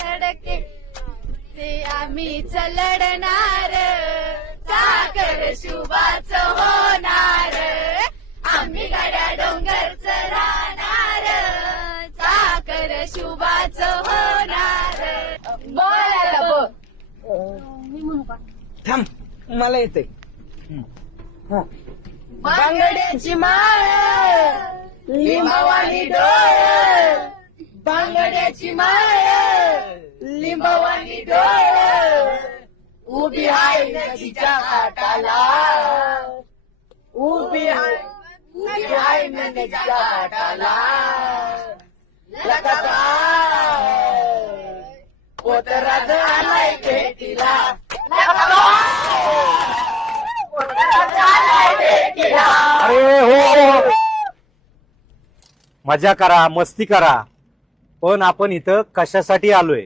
धडके ते आम्हीच लढणार साखर शुभाच होणार आम्ही गाड्या डोंगरच राहणार साखर शुभाच होणार बोलायला बघ मी म्हणू का थांब मला येते बांगड्याची माळ लिंबवानी डोळ बांगड्याची माळ लिंबवानी डोळ उभी आहे नदीच्या काठाला उभी आहे नदीच्या काठाला पोतराज आलाय भेटीला अरे हो मजा करा मस्ती करा पण आपण इथं कशासाठी आलोय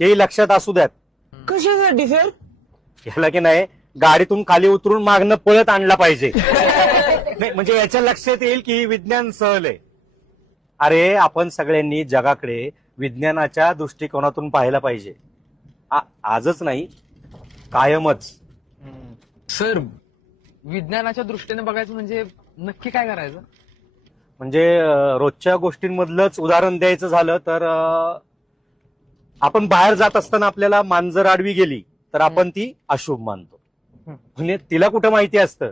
हेही लक्षात असू द्यात. कशासाठी सर? याला की नाही गाडीतून खाली उतरून मागणं पळत आणला पाहिजे नाही म्हणजे याच्या लक्षात येईल की विज्ञान सहल आहे. अरे आपण सगळ्यांनी जगाकडे विज्ञानाच्या दृष्टिकोनातून पाहायला पाहिजे. आजच नाही कायमच. सर विज्ञानाच्या दृष्टीने बघायचं म्हणजे नक्की काय करायचं? म्हणजे रोजच्या गोष्टींमधलंच उदाहरण द्यायचं झालं तर आपण बाहेर जात असताना आपल्याला मांजर आडवी गेली तर आपण ती अशुभ मानतो. म्हणजे तिला कुठं माहिती असतं